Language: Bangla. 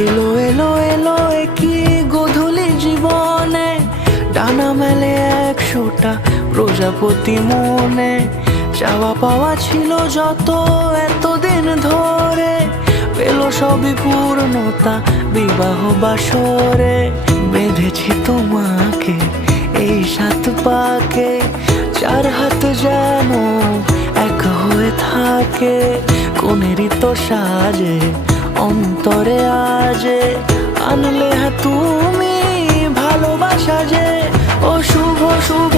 এলো এলো এলো কি গোধূলি জীবনে, ডানা মেলে 100টা প্রজাপতি মনে। চাওয়া পাওয়া ছিল যত এতদিন ধরে, পেল সবই পূর্ণতা বিবাহ বাসরে। বেঁধেছি তোমাকে এই 7 পাকে, 4 হাত যেন এক হয়ে থাকে। কোনেরই তো সাজে অন্তরে আজে, আনলে তুমি ভালোবাসা যে। ও শুভ শুভ